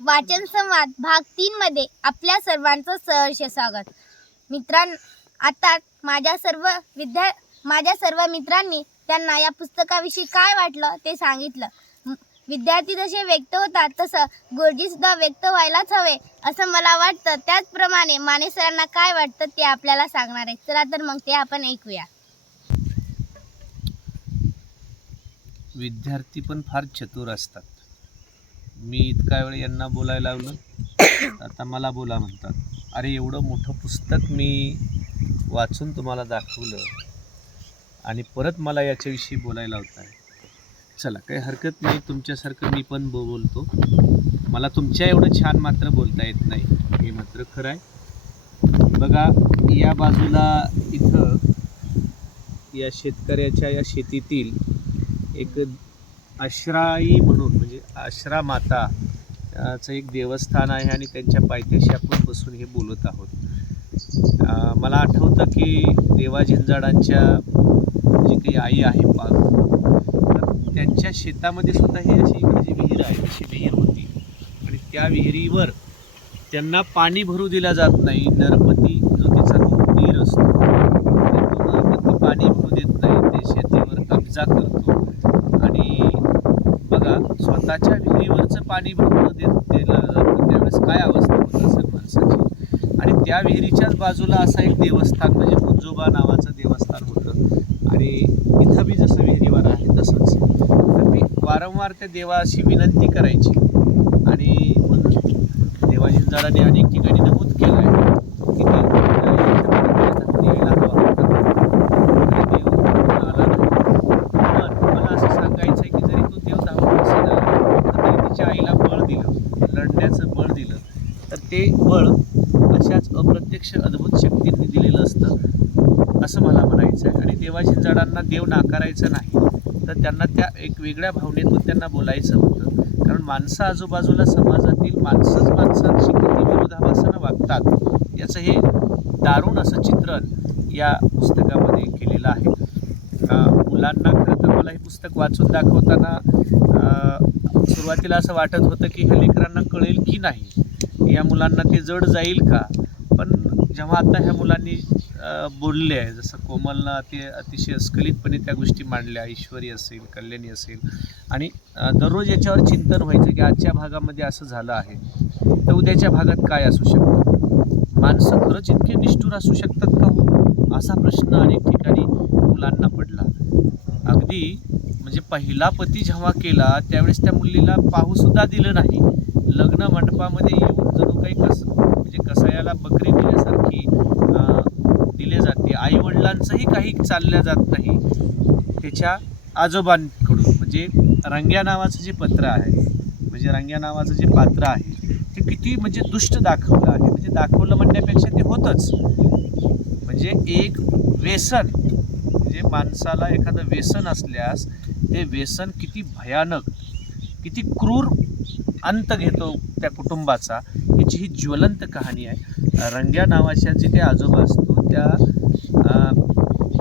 वाचन संवाद भाग तीन मध्ये आपल्या सर्वांचं सहर्ष स्वागत. मित्रां आता माझ्या सर्व विद्या माझ्या सर्व मित्रांनी त्यांना या पुस्तकाविषयी काय वाटलं ते सांगितलं. विद्यार्थी जसे व्यक्त होतात तसं गुरुजी सुद्धा व्यक्त व्हायलाच हवे असं मला वाटतं. त्याचप्रमाणे माने सरांना काय वाटतं ते आपल्याला सांगणार आहे चला तर मग ते आपण ऐकूया. विद्यार्थी पण फार चतुर असतात. मी इतका वेळ यांना बोलायला लावलं आता मला बोला म्हणतात. अरे एवढं मोठं पुस्तक मी वाचून तुम्हाला दाखवलं आणि परत मला याच्याविषयी बोलायला होत आहे चला काही हरकत नाही तुमच्यासारखं मी पण बो बोलतो. मला तुमच्या एवढं छान मात्र बोलता येत नाही हे मात्र खरं आहे. बघा या बाजूला इथं या शेतकऱ्याच्या या शेतीतील एक आश्राई म्हणून म्हणजे आश्रा माता चं एक देवस्थान आहे आणि त्यांच्या पायथ्याशी आपण बसून हे बोलत आहोत. मला आठवतं की देवा झिंजाडांच्या जी काही आई आहे पारू तर त्यांच्या शेतामध्ये सुद्धा ही अशी जी विहीर आहे तशी विहीर होती. आणि त्या विहिरीवर त्यांना पाणी भरू दिला जात नाही नरपती जो तिचा तो असतो नरपती पाणी भरू देत नाही ते शेतीवर कब्जा करतो आणि बघा स्वतःच्या विहिरीवरचं पाणी भरून देत दिलं जातं त्यावेळेस काय अवस्था होत असेल माणसाची? आणि त्या विहिरीच्याच बाजूला असा एक देवस्थान म्हणजे मुंजोबा नावाचं देवस्थान होतं. आणि इथं बी जसं विहिरीवर आहे तसंच. तर मी वारंवार त्या देवाशी विनंती करायची. आणि म्हणून देवाजी झाडाने अनेक ठिकाणी नमूद केलं आहे की ते यायला हवा होता आणि देव आला नाही पण मला असं सांगायचं आहे की जरी तो देव धावून नसेल आला, तर त्याने तिच्या आईला बळ दिलं लढण्याचं बळ दिलं तर ते बळ अशाच अप्रत्यक्ष अद्भुत शक्तींनी दिलेलं असतं असं मला म्हणायचं आहे. आणि देवाची जडांना देव नाकारायचं नाही. तर त्यांना त्या एक वेगळ्या भावनेतून त्यांना बोलायचं होतं. कारण माणसं आजूबाजूला समाजातील माणसंच माणसांशी किती विरोधाभासानं वागतात याचं हे दारुण असं चित्रण या पुस्तकामध्ये केलेलं आहे. मुलांना खरं तर मला हे पुस्तक वाचून दाखवताना सुरुवातीला असं वाटत होतं की ह्या लेकरांना कळेल की नाही. या मुलांना ते जड जाईल का? पण जेव्हा आता ह्या मुलांनी बोलले आहे जसं कोमलनं ते अतिशय स्खलितपणे त्या गोष्टी मांडल्या ईश्वरी असेल कल्याणी असेल आणि दररोज याच्यावर चिंतन व्हायचं की आजच्या भागामध्ये असं झालं आहे तर उद्याच्या भागात काय असू शकतं? माणसं खरंच इतके निष्ठूर असू शकतात का हो? असा प्रश्न अनेक ठिकाणी मुलांना पडला. अगदी म्हणजे पहिला पती जेव्हा केला त्यावेळेस त्या मुलीला पाहूसुद्धा दिलं नाही. लग्न मंडपामध्ये येऊन काही कस म्हणजे कसायाला बकरी दिल्यासारखी दिले जाते. आई वडिलांचंही काही चालल्या जात नाही त्याच्या आजोबांकडून. म्हणजे रंग्या नावाचं जे पत्र आहे म्हणजे रंग्या नावाचं जे पात्र आहे ते किती म्हणजे दुष्ट दाखवलं आहे. म्हणजे दाखवलं म्हणण्यापेक्षा ते होतंच. म्हणजे एक व्यसन म्हणजे माणसाला एखादं व्यसन असल्यास ते व्यसन किती भयानक किती क्रूर अंत घेतो त्या कुटुंबाचा. त्यांची ही ज्वलंत कहाणी आहे. रंग्या नावाच्या जे काही आजोबा असतो त्या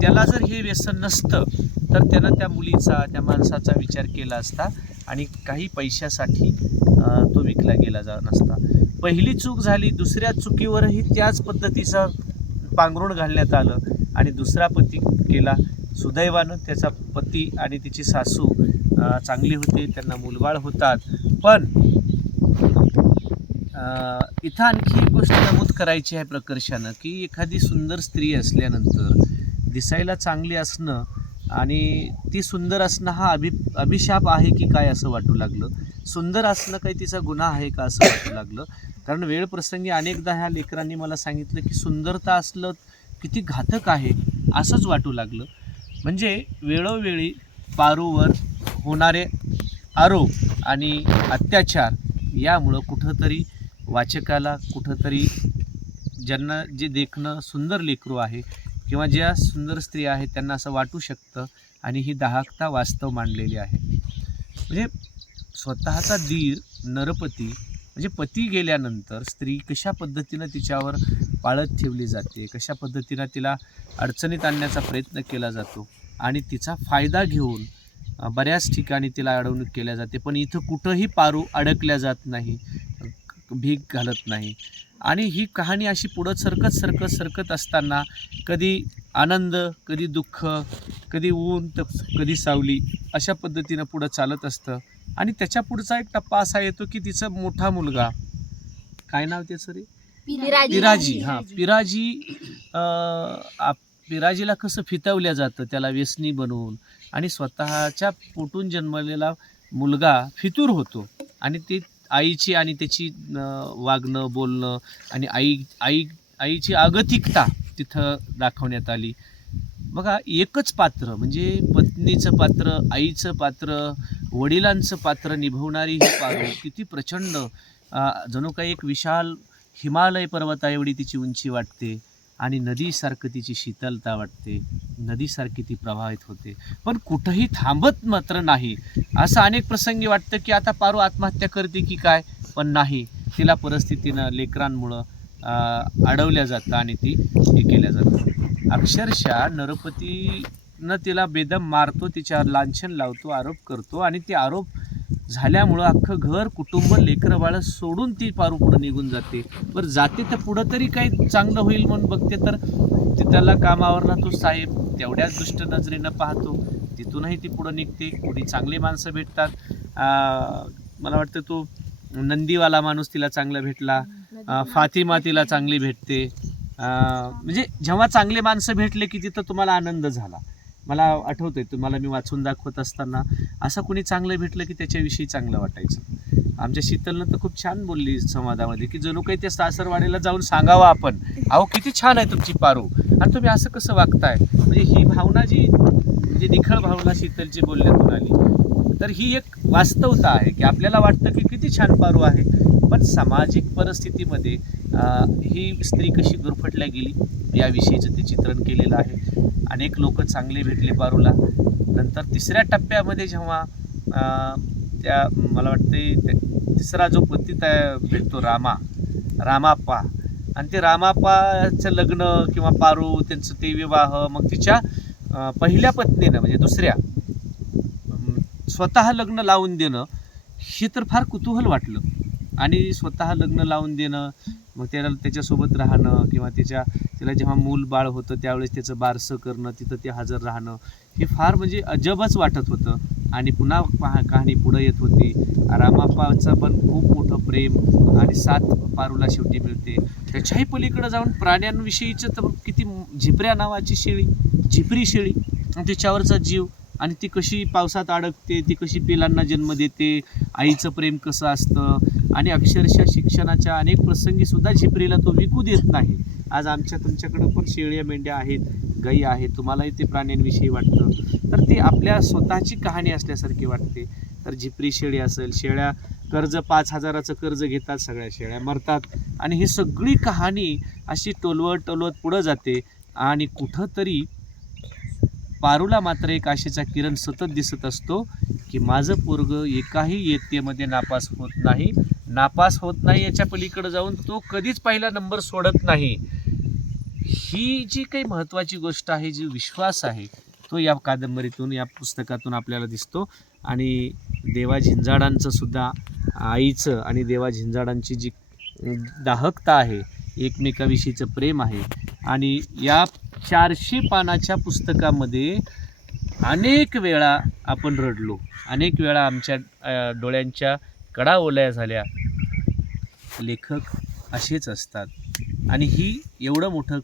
त्याला जर हे व्यसन नसतं तर त्यानं त्या मुलीचा त्या माणसाचा विचार केला असता आणि काही पैशासाठी तो विकला गेला जा नसता. पहिली चूक झाली दुसऱ्या चुकीवरही त्याच पद्धतीचं पांघरुण घालण्यात आलं आणि दुसरा पती केला सुदैवानं. त्याचा पती आणि तिची सासू चांगली होते त्यांना मुलबाळ होतात. पण इथं आणखी एक गोष्ट नमूद करायची आहे प्रकर्षानं की एखादी सुंदर स्त्री असल्यानंतर दिसायला चांगली असणं आणि ती सुंदर असणं हा अभि अभिशाप आहे की काय असं वाटू लागलं? सुंदर असणं काही तिचा गुन्हा आहे का असं वाटू लागलं? कारण वेळ प्रसंगी अनेकदा ह्या लेकरांनी मला सांगितलं की सुंदरता असलं किती घातक आहे असंच वाटू लागलं. म्हणजे वेळोवेळी पारूवर होणारे आरोप आणि अत्याचार यामुळं कुठंतरी वाचकाला कुठंतरी ज्यांना जे देखणं सुंदर लेकरू आहे किंवा ज्या सुंदर स्त्री आहेत त्यांना असं वाटू शकतं आणि ही दाहकता वास्तव मांडलेली आहे. म्हणजे स्वतःचा दीर नरपती म्हणजे पती गेल्यानंतर स्त्री कशा पद्धतीनं तिच्यावर पाळत ठेवली जाते कशा पद्धतीनं तिला अडचणीत आणण्याचा प्रयत्न केला जातो आणि तिचा फायदा घेऊन बऱ्याच ठिकाणी तिला अडवणूक केल्या जाते पण इथं कुठंही पारू अडकल्या जात नाही. भीक घालत नाही. आणि ही कहाणी अशी पुढं सरकत सरकत सरकत असताना कधी आनंद कधी दुःख कधी ऊन तर कधी सावली अशा पद्धतीनं पुढं चालत असतं. आणि त्याच्या पुढचा एक टप्पा असा येतो की तिचा मोठा मुलगा. काय नाव त्याचं रे? पिराजी. पिराजी हां. पिराजी. पिराजीला कसं फितवल्या जातं त्याला व्यसनी बनवून. आणि स्वतःच्या पोटून जन्मलेला मुलगा फितूर होतो. आणि ते आईची आणि त्याची वागणं बोलणं आणि आई आई आईची अगतिकता तिथं दाखवण्यात आली. बघा एकच पात्र म्हणजे पत्नीचं पात्र आईचं पात्र वडिलांचं पात्र निभवणारी ही पारू किती प्रचंड जणू काही एक विशाल हिमालय पर्वता एवढी तिची उंची वाटते. आणि नदीसारखं तिची शीतलता वाटते नदीसारखी ती प्रभावित होते. पण कुठंही थांबत मात्र नाही. असं अनेक प्रसंगी वाटतं की आता पारू आत्महत्या करते की काय? पण नाही. तिला परिस्थितीनं लेकरांमुळं अडवल्या जातं आणि ती हे केल्या जातं. अक्षरशः नरपतीनं तिला बेदम मारतो तिच्यावर लांछन लावतो आरोप करतो आणि ते आरोप झाल्यामुळं अख्खं घर कुटुंब लेकरं बाळं सोडून ती पारू पुढं निघून जाते. बरं जाते तर पुढं तरी काही चांगलं होईल म्हणून बघते तर ते त्याला कामावरला तो साहेब तेवढ्याच दुष्ट नजरेनं पाहतो. तिथूनही ती पुढं निघते. कोणी चांगली माणसं भेटतात. मला वाटतं तो नंदीवाला माणूस तिला चांगला भेटला. फातिमा तिला चांगली भेटते. म्हणजे जेव्हा चांगले माणसं भेटले की तिथं तुम्हाला आनंद झाला. मला आठवतं आहे तुम्हाला मी वाचून दाखवत असताना असं कुणी चांगलं भेटलं की त्याच्याविषयी चांगलं वाटायचं. आमच्या शीतलनं तर खूप छान बोलली संवादामध्ये की जणू काही त्या सासरवाडीला जाऊन सांगावं आपण अहो किती छान आहे तुमची पारू. आणि तुम्ही असं कसं वागताय? म्हणजे ही भावना जी म्हणजे निखळ भावना शीतलची बोलण्यातून आली. तर ही एक वास्तवता आहे की आपल्याला वाटतं की किती छान पारू आहे. पण सामाजिक परिस्थितीमध्ये ही स्त्री कशी गुरफटल्या गेली? याविषयीचं ते चित्रण केलेलं आहे. अनेक लोक चांगले भेटले पारूला. नंतर तिसऱ्या टप्प्यामध्ये जेव्हा त्या मला वाटते त्या- तिसरा जो पती त्या भेटतो रामा रामाप्पा. आणि ते रामाप्पाचं लग्न किंवा पारू त्यांचं ते विवाह मग तिच्या पहिल्या पत्नीनं म्हणजे दुसऱ्या स्वतः लग्न लावून देणं हे तर फार कुतूहल वाटलं. आणि स्वतः लग्न लावून देणं मग त्याला त्याच्यासोबत राहणं किंवा त्याच्या त्याला जेव्हा मूल बाळ होतं त्यावेळेस त्याचं बारसं करणं तिथं ते हजर राहणं हे फार म्हणजे अजबच वाटत होतं. आणि पुन्हा पहा कहाणी पुढं येत होती. रामाप्पाचं पण खूप मोठं प्रेम आणि साथ पारूला शेवटी मिळते. त्याच्याही पलीकडे जाऊन प्राण्यांविषयीचं तर किती झिपऱ्या नावाची शेळी झिपरी शेळी आणि तिच्यावरचा जीव. आणि ती कशी पावसात अडकते ती कशी पिलांना जन्म देते आईचं प्रेम कसं असतं? आणि अक्षरशः शिक्षणाच्या अनेक प्रसंगी सुद्धा झिपरीला तो विकू देत नाही. आज आमच्या तुमच्याकडं पण शेळ्या मेंढ्या आहेत गाई आहेत तुम्हालाही ते प्राण्यांविषयी वाटतं. तर ती आपल्या स्वतःची कहाणी असल्यासारखी वाटते. तर झिपरी शेळी असेल शेळ्या कर्ज पाच हजाराचं कर्ज घेतात सगळ्या शेळ्या मरतात. आणि ही सगळी कहाणी अशी टोलवत टोलवत पुढं जाते. आणि कुठंतरी पारूला मात्र एक आशेचा किरण सतत दिसत असतो की माझं पोरग एकाही येतेमध्ये नापास होत नाही. नापास होत नाही याच्या पलीकडे जाऊन तो कधीच पहिला नंबर सोडत नाही. ही जी काही महत्त्वाची गोष्ट आहे जी विश्वास आहे तो या कादंबरीतून या पुस्तकातून आपल्याला दिसतो. आणि देवा झिंजाडांचं सुद्धा आईचं आणि देवा झिंजाडांची जी दाहकता आहे एकमेकाविषयीचं प्रेम आहे. आणि या चारशे पानाच्या पुस्तकामध्ये अनेक वेळा आपण रडलो. अनेक वेळा आमच्या डोळ्यांच्या कडा ओल्या झाल्या. लेखक असेच असतात. आणि ही एवढं मोठं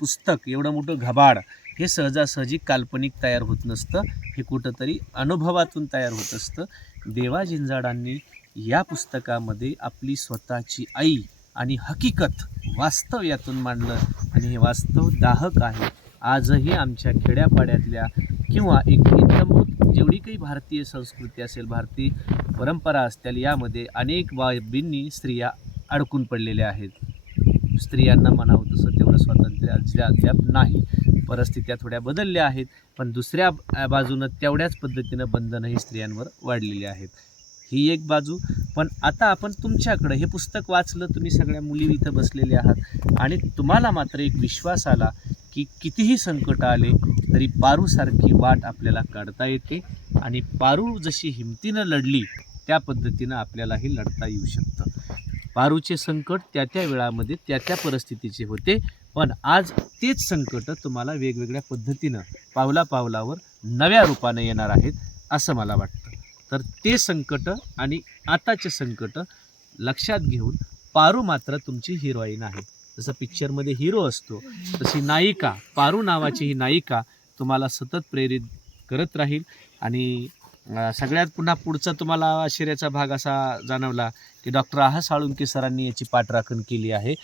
पुस्तक एवढं मोठं घबाड हे सहजासहजी काल्पनिक तयार होत नसतं. हे कुठंतरी अनुभवातून तयार होत असतं. देवा झिंजाडांनी या पुस्तकामध्ये आपली स्वतःची आई आणि हकीकत वास्तव यातून मांडलं. आणि हे वास्तव दाहक आहे. आजही आमच्या खेड्यापाड्यातल्या किंवा एक इत्यंभूत जेवढी काही भारतीय संस्कृती असेल भारतीय परंपरा असतील यामध्ये अनेक बाबींनी स्त्रिया अडकून पडलेल्या आहेत. स्त्रियांना म्हणावं तसं तेवढं स्वातंत्र्य अद्याप नाही. परिस्थित्या थोड्या बदलल्या आहेत पण दुसऱ्या बाजूनं तेवढ्याच पद्धतीनं बंधनंही स्त्रियांवर वाढलेली आहेत. ही एक बाजू. पण आता आपण तुमच्याकडं हे पुस्तक वाचलं तुम्ही सगळ्या मुली इथं बसलेले आहात. आणि तुम्हाला मात्र एक विश्वास आला की कितीही संकट आले तरी पारूसारखी वाट आपल्याला काढता येते. आणि पारू जशी हिमतीनं लढली त्या पद्धतीनं आपल्यालाही लढता येऊ शकतं. पारूचे संकट त्या त्या वेळामध्ये त्या त्या परिस्थितीचे होते. पण आज तेच संकट तुम्हाला वेगवेगळ्या पद्धतीनं पावला पावलावर नव्या रूपाने येणार आहेत असं मला वाटतं. तर ते संकट आणि आताचे संकट लक्षात घेऊन पारू मात्र तुमची हिरोईन आहे. जसं पिक्चरमध्ये हिरो असतो तशी नायिका पारू नावाची ही नायिका तुम्हाला सतत प्रेरित करत राहील. आणि सगळ्यात पुन्हा पुढचा तुम्हाला आश्चर्याचा भाग असा जाणवला की डॉक्टर आहा साळुंके सरांनी याची पाठराखण केली आहे.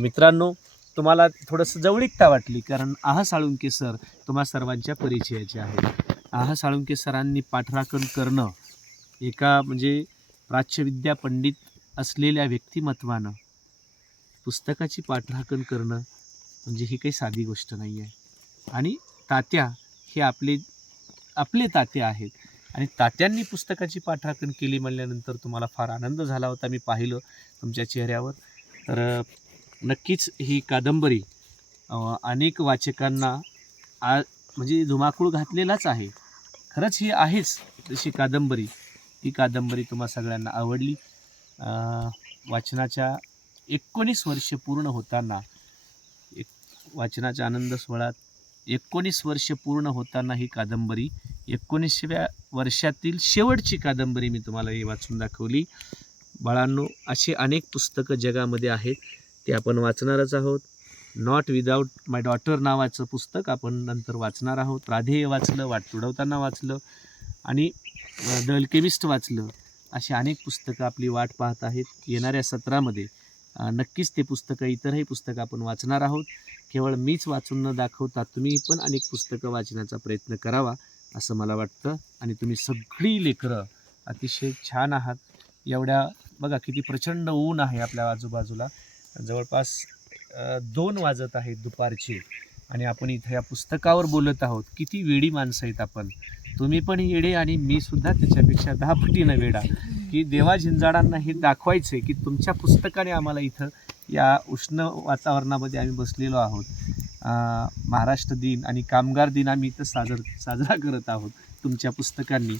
मित्रांनो तुम्हाला थोडंसं जवळीकता वाटली कारण आहा साळुंके सर तुम्हा सर्वांच्या परिचयाचे आहे आहा साळुंके सरांनी पाठराखण करणं एका म्हणजे प्राच्यविद्या पंडित असलेल्या व्यक्तिमत्वानं पुस्तकाची पाठराखण करणं म्हणजे ही काही साधी गोष्ट नाही आहे. आणि तात्या हे आपले आपले तात्या आहेत. आणि तात्यांनी पुस्तकाची पाठराखण केली म्हणल्यानंतर तुम्हाला फार आनंद झाला होता मी पाहिलं तुमच्या चेहऱ्यावर. तर नक्कीच ही कादंबरी अनेक वाचकांना आ म्हणजे धुमाकूळ घातलेलाच आहे. खरंच ही आहेच तशी कादंबरी. ही कादंबरी तुम्हा सगळ्यांना आवडली. वाचनाच्या एकोणीस वर्ष पूर्ण होताना एक वाचनाच्या आनंद सोहळ्यात एकोणीस वर्ष पूर्ण होताना ही कादंबरी एकोणीसव्या वर्षातील शेवटची कादंबरी मी तुम्हाला ही वाचून दाखवली. बाळांनो अशी अनेक पुस्तकं जगामध्ये आहेत ते आपण वाचणारच आहोत. नॉट विदाऊट माय डॉटर नावाचं पुस्तक आपण नंतर वाचणार आहोत. राधेय वाचलं वाट तुडवताना वाचलं. आणि द अल्केमिस्ट वाचलं अशी अनेक पुस्तकं आपली वाट पाहत आहेत. येणाऱ्या सत्रामध्ये नक्कीच ते पुस्तकं इतरही पुस्तकं आपण वाचणार आहोत. केवळ मीच वाचून न दाखवता तुम्ही पण अनेक पुस्तकं वाचण्याचा प्रयत्न करावा असं मला वाटतं. आणि तुम्ही सगळी लेकरं अतिशय छान आहात. एवढ्या बघा किती प्रचंड ऊन आहे आपल्या आजूबाजूला. जवळपास दोन वाजत आहेत दुपारचे. आणि आपण इथं या पुस्तकावर बोलत आहोत. किती वेडी माणसं आहेत आपण. तुम्ही पण येडे आणि मी सुद्धा त्याच्यापेक्षा दहा पटीनं वेडा. की देवा झिंजाडांना हे दाखवायचं आहे की तुमच्या पुस्तकाने आम्हाला इथं या उष्ण वातावरणामध्ये आम्ही बसलेलो आहोत. महाराष्ट्र दिन आणि कामगार दिन आम्ही इथं साजर साजरा करत आहोत तुमच्या पुस्तकांनी.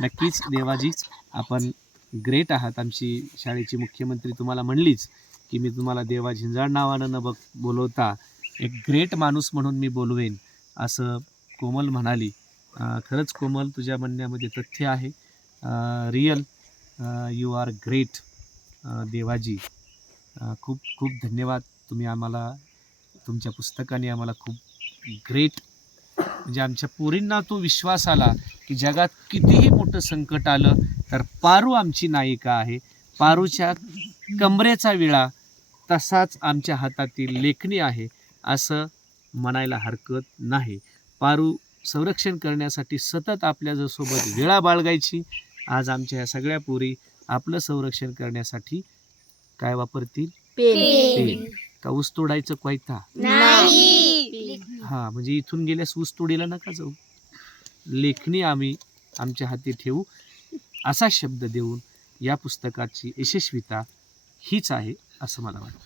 नक्कीच देवाजी आपण ग्रेट आहात. आमची शाळेची मुख्यमंत्री तुम्हाला म्हणलीच की मी तुम्हाला देवा झिंजाड नावानं न बघ बोलवता एक ग्रेट माणूस म्हणून मी बोलवेन असं कोमल म्हणाली. खरंच कोमल तुझ्या म्हणण्यामध्ये तथ्य आहे. Real you are great Devaji. खूप खूप धन्यवाद. तुम्ही आम्हाला तुमच्या पुस्तकाने आम्हाला खूप ग्रेट म्हणजे आमच्या पोरींना तो विश्वास आला की जगात कितीही मोठं संकट आलं तर पारू आमची नायिका आहे. पारूच्या कमरेचा विळा तसाच आमच्या हातातील लेखणी आहे. असं म्हणायला हरकत नाही. पारू संरक्षण करण्यासाठी सतत आपल्या जो सोबत वेळा बाळगायची आज आमच्या ह्या सगळ्या पोरी आपलं संरक्षण करण्यासाठी काय वापरतील? पेन. का ऊस तोडायचं कोयता नाही. हा म्हणजे इथून गेल्यास ऊस तोडीला नका जाऊ. लेखणी आम्ही आमच्या हाती ठेवू. असा शब्द देऊन या पुस्तकाची यशस्विता हीच आहे असं मला वाटतं.